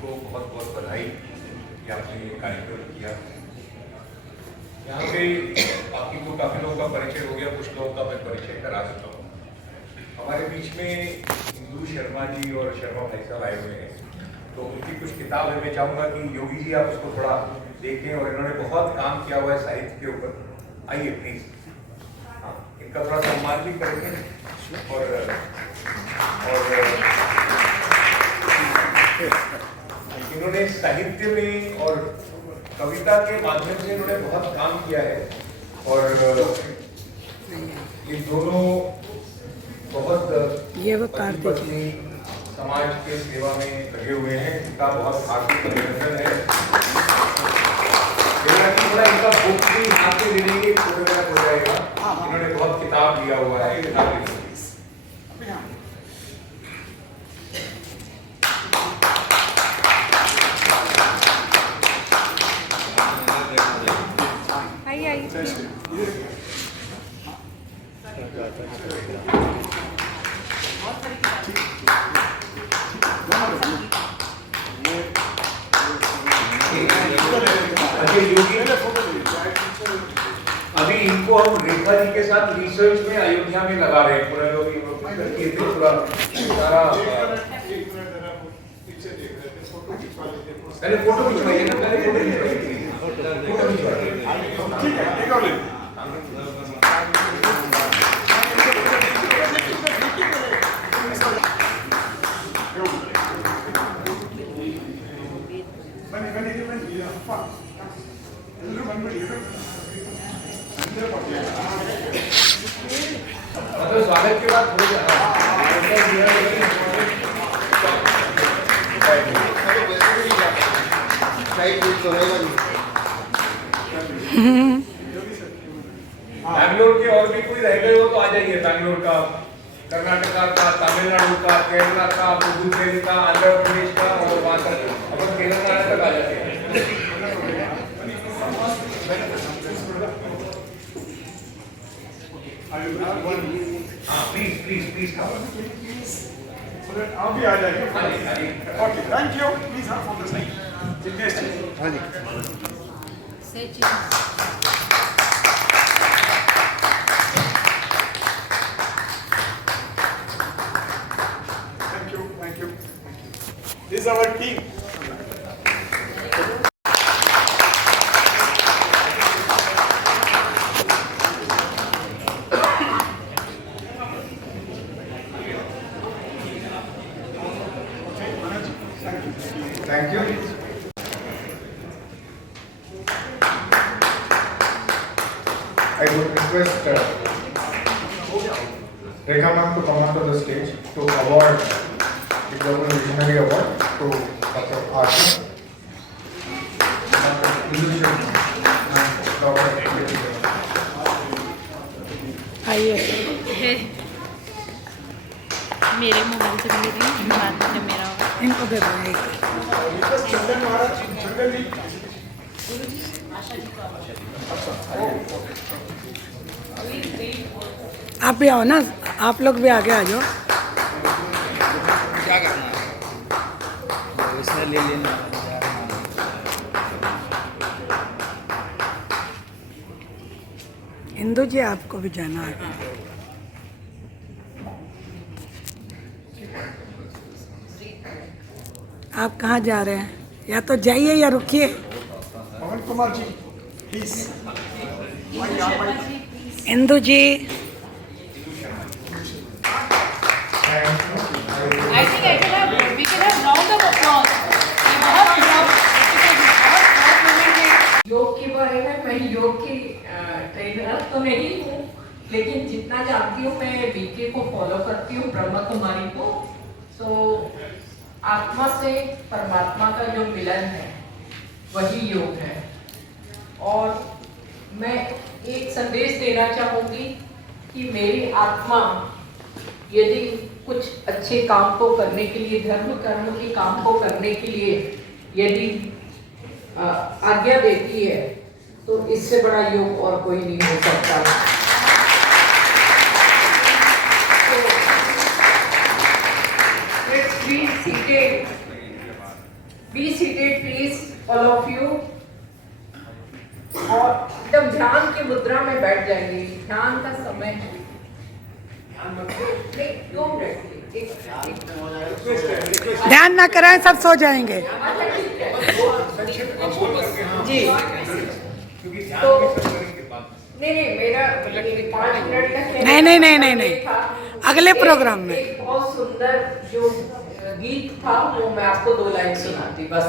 को बहुत बहुत बधाई कि आपने ये कार्यक्रम किया। यहाँ पे बाकी को काफ़ी लोगों का परिचय हो गया, कुछ लोगों का मैं परिचय करा देता हूँ। हमारे बीच में इंदु शर्मा जी और शर्मा भाई साहब आए हुए हैं, तो उनकी कुछ किताब है। मैं चाहूँगा कि योगी जी आप उसको थोड़ा देखें, और इन्होंने बहुत काम किया हुआ है साहित्य के ऊपर। आइए प्लीज, हाँ, इनका थोड़ा सम्मान भी करेंगे। और इन्होंने साहित्य में और कविता के माध्यम से इन्होंने बहुत काम किया है, और ये दोनों बहुत पति पत्नी समाज के सेवा में लगे हुए हैं। इनका बहुत हार्दिक अभिनंदन है। थोड़ा इनका बुक भी हाथ में ले लेंगे, फोटोग्राफ हो जाएगा। इन्होंने बहुत किताब लिया हुआ है, किताब लिखी। अभी इनको हम रेखा जी के साथ रिसर्च में अयोध्या में लगा रहे हैं। पूरा जो पूरा सारा पहले फोटो खिंचवाइए ना, पहले फोटो खिंचवाइए, फोटो खिंचवाइए। मतलब स्वागत के बाद बैंगलोर के और भी कोई रह गए हो तो आ जाइए। बैंगलोर का, कर्नाटका का, तमिलनाडु का, केरला का, पुडुचेरी का, आंध्र प्रदेश का, और वहां तक अपन तेलंगाना तक आ जाते हैं। हाँ प्लीज प्लीज प्लीज आप भी आ जाइए। Okay, thank you. प्लीज हाँ फॉर द साइड। हाँ जी। Thank you. This is our team. Thank you. I would request Rekha ma'am to come onto the stage to award the Global Visionary Award to Dr. Asha, Dr. Indusha, and Dr. आइए मेरे mobile से मिलेगी बाद में मेरा इनको दे दो। आप भी आओ ना, आप लोग भी आगे आ जाओ। क्या करना है इसने ले लेना। इंदु जी आपको भी जाना है। आप कहाँ जा रहे हैं? या तो जाइए या रुकिए। Pavan Kumar ji please. Indu ji I think we can have round of applause. योग के बारे में मैं योग की ट्रेनर तो नहीं हूँ, लेकिन जितना जानती हूँ मैं बीके को फॉलो करती हूँ, ब्रह्मा कुमारी को। तो आत्मा से परमात्मा का जो मिलन है वही योग है। और मैं एक संदेश देना चाहूँगी कि मेरी आत्मा यदि कुछ अच्छे काम को करने के लिए, धर्म कर्म के काम को करने के लिए यदि आज्ञा देती है तो इससे बड़ा योग और कोई नहीं हो सकता। तो be seated please all of you. और एकदम ध्यान की मुद्रा में बैठ जाएंगे, ध्यान का समय है। नहीं, क्यों बैठिए? ध्यान ना कराएं, सब सो जाएंगे। अच्छा, ठीक है। हम बोल करके हाँ जी। क्योंकि ध्यान तो भी सब करेंगे बात। नहीं, मेरा 5 मिनट का कहने नहीं, नहीं, का नहीं, नहीं, मतलब ये नहीं। था, अगले एक- प्रोग्राम में। एक बहुत सुंदर जो गीत था वो मैं आपको 2 लाइन सुनाती बस।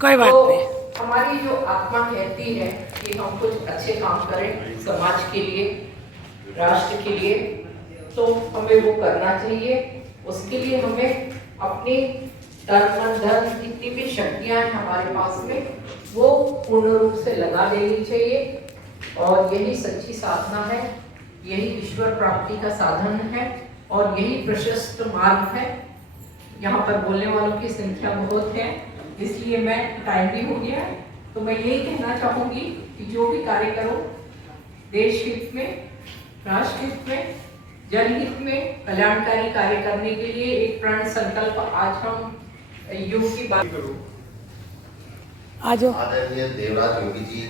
कोई बात तो नहीं। हमारी जो आत्मा कहती है कि हम कुछ अच्छे काम करें समाज के लिए, राष्ट्र के लिए, तो हमें वो करना चाहिए। उसके लिए हमें अपनी तन मन धन जितनी भी शक्तियां हैं हमारे पास में वो पूर्ण रूप से लगा देनी चाहिए। और यही सच्ची साधना है, यही ईश्वर प्राप्ति का साधन है और यही प्रशस्त मार्ग है। यहाँ पर बोलने वालों की संख्या बहुत है, इसलिए मैं टाइम भी हो गया, तो मैं यही कहना चाहूँगी कि जो भी कार्य करो देश हित में, राष्ट्र हित में, जनहित में कल्याणकारी कार्य करने के लिए एक प्रण संकल्प आज हम योग की बात करूँ। आ जाओ। आदरणीय देवराज योगी जी,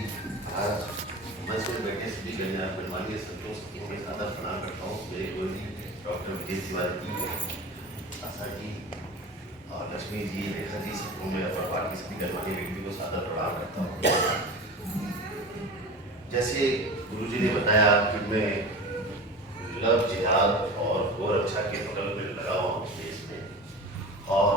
आज मंच में बैठे सभी गणमान्य संतों के सादर प्रणाम करता हूँ। मेरे गुरुजी डॉक्टर विजय तिवारी जी, आशा जी और लक्ष्मी जी, रेखा जी, सबको मैं अपना पार्टी सभी गणमान्य व्यक्ति को सादर प्रणाम करता हूँ। जैसे गुरुजी ने बताया कि मैं लव जिहाद और गौ रक्षा के बगल में लगा हुआ हूँ देश में, और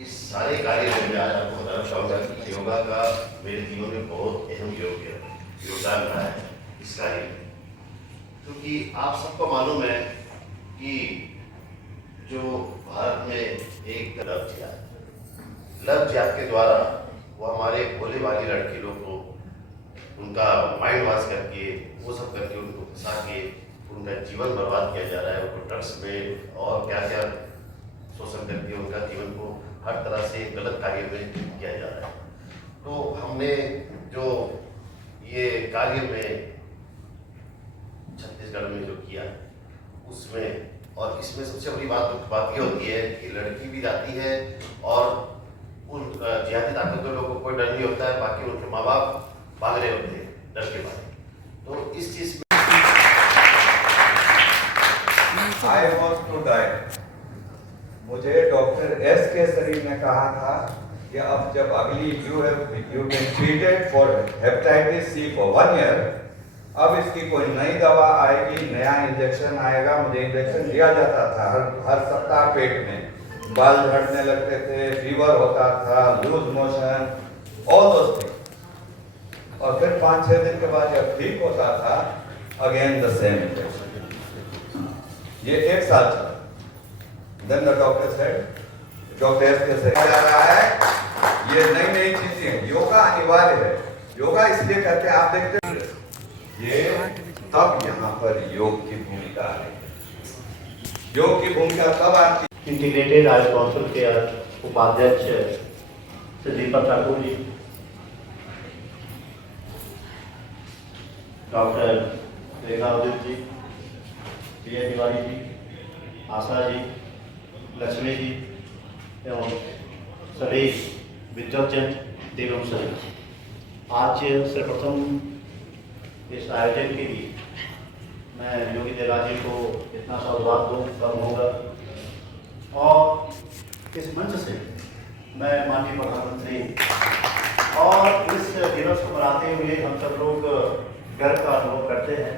इस सारे कार्य में मैं आज आपको बताना चाहूँगा कि योगा का मेरे जीवन में बहुत अहम योगदान रहा है इस कार्य में। क्योंकि आप सबको मालूम है कि जो भारत में एक लव जिहाद के द्वारा वो हमारे भोले वाली लड़की लोग को उनका माइंड वॉश करके वो सब करके उनको फंसा के उनका जीवन बर्बाद किया जा रहा है। उनको ड्रग्स में और क्या क्या शोषण करके उनका जीवन को हर तरह से गलत कार्य में किया जा रहा है। तो हमने जो ये कार्य में छत्तीसगढ़ में जो किया उसमें, और इसमें सबसे बड़ी बात ये होती है कि लड़की भी जाती है और उन जिहादी ताकतवर लोगों को कोई डर नहीं होता है, बाकी उनके माँ बाप भाग रहे होते हैं डर के मारे। तो इस चीज I want to die। मुझे डॉक्टर एस के शरीर ने कहा था कि अब जब अगली you can treated for hepatitis C for 1 year, अब इसकी कोई नई दवा आएगी, नया इंजेक्शन आएगा। मुझे इंजेक्शन दिया जाता था हर सप्ताह, पेट में बाल झड़ने लगते थे, फीवर होता था, loose motion, all those things. और फिर 5-6 दिन के बाद जब ठीक होता था, अगेन द सेम इंजेक्शन। ये 1 साल चला। Then the doctor said, doctor कैसे जा रहा है, ये नई चीजें, योगा अनिवार्य है। योगा इसलिए कहते हैं, आप देखते हैं ये तब यहाँ पर योग की भूमिका है। योग की भूमिका तब आती है। इंटीग्रेटेड आयुष काउंसिल के उपाध्यक्ष श्री दीपक ठाकुर जी, डॉक्टर रेखा जी, विजय तिवारी जी, आशा जी, लक्ष्मी जी एवं सभी विद्वजन देवम सभी, आज सर्वप्रथम इस आयोजन के लिए मैं योगी देवराज जी को इतना साधुवाद दूँ कम होगा। और इस मंच से मैं माननीय प्रधानमंत्री और इस दिवस को मनाते हुए हम सब लोग गर्व का अनुभव करते हैं,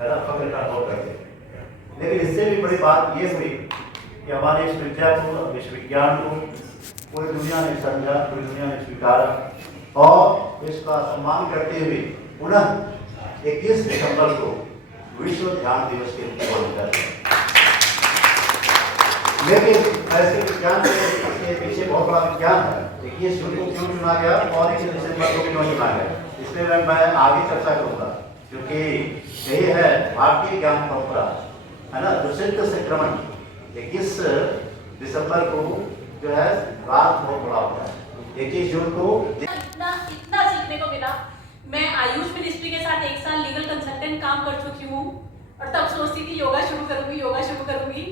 है ना, फख्र का अनुभव करते हैं। लेकिन इससे भी बड़ी बात ये हुई कि हमारे इस विद्या को, इस विज्ञान को पूरी दुनिया ने समझा, पूरी दुनिया ने स्वीकारा और इसका सम्मान करते हुए पुनः 21 दिसंबर को विश्व ध्यान दिवस के रूप में माना जाता है। लेकिन ऐसे विज्ञान के पीछे बहुत बड़ा विज्ञान है। 21 जून को क्यों चुना गया और 21 दिसंबर को क्यों चुना गया, इसमें मैं आगे चर्चा करूँगा। क्योंकि यही है भारतीय ज्ञान परंपरा, है ना, जो सिद्ध संक्रमण 21 दिसंबर को जो है रात बहुत बड़ा होता है। 21 जून को इतना सीखने को मिला। मैं आयुष मिनिस्ट्री के साथ 1 साल लीगल कंसल्टेंट काम कर चुकी हूँ और तब सोचती थी योगा शुरू करूँगी।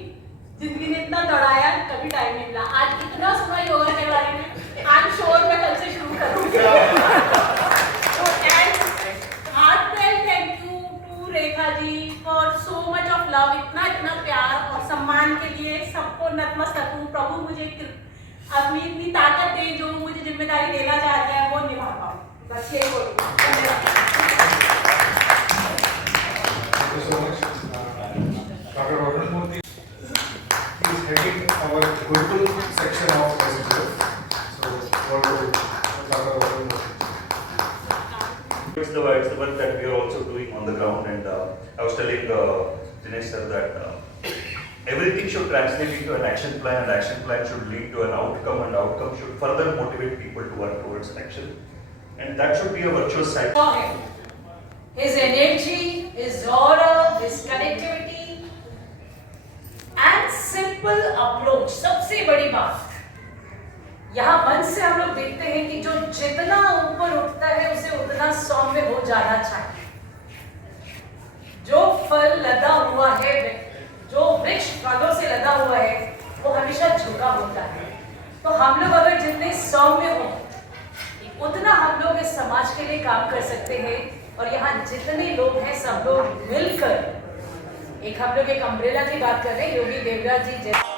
जिंदगी ने इतना दौड़ाया, कभी टाइम नहीं मिला। आज इतना सुना योगा के बारे में, आज अपनी इतनी ताकत दे जो मुझे जिम्मेदारी देना चाहते हैं वो निभा पाऊँ। बस यही बोलूँगी। Thank you so much. Dr. Arun Murthy is heading our Gurukul section of SGF. So, what do Dr. Arun Murthy? It's the work that we are also doing on the ground, and I was telling Dinesh sir that everything should translate into an action plan, and action plan should lead to an outcome, and outcome should further motivate people to work towards an action, and that should be a virtuous cycle. His energy, his aura, his connectivity and simple approach, सबसे बड़ी बात यहाँ मंच से हम लोग देखते हैं कि जो जितना ऊपर उठता है उसे उतना सौम्य हो जाना चाहिए। जो फल लदा हुआ है, जो वृक्ष फलों से लदा हुआ है, वो हमेशा झुका होता है। तो हम लोग अगर जितने सौम्य हो उतना हम लोग इस समाज के लिए काम कर सकते हैं। और यहाँ जितने लोग हैं सब लोग मिलकर एक हम लोग एक अम्ब्रेला की बात कर रहे हैं, योगी देवराज जी जैसे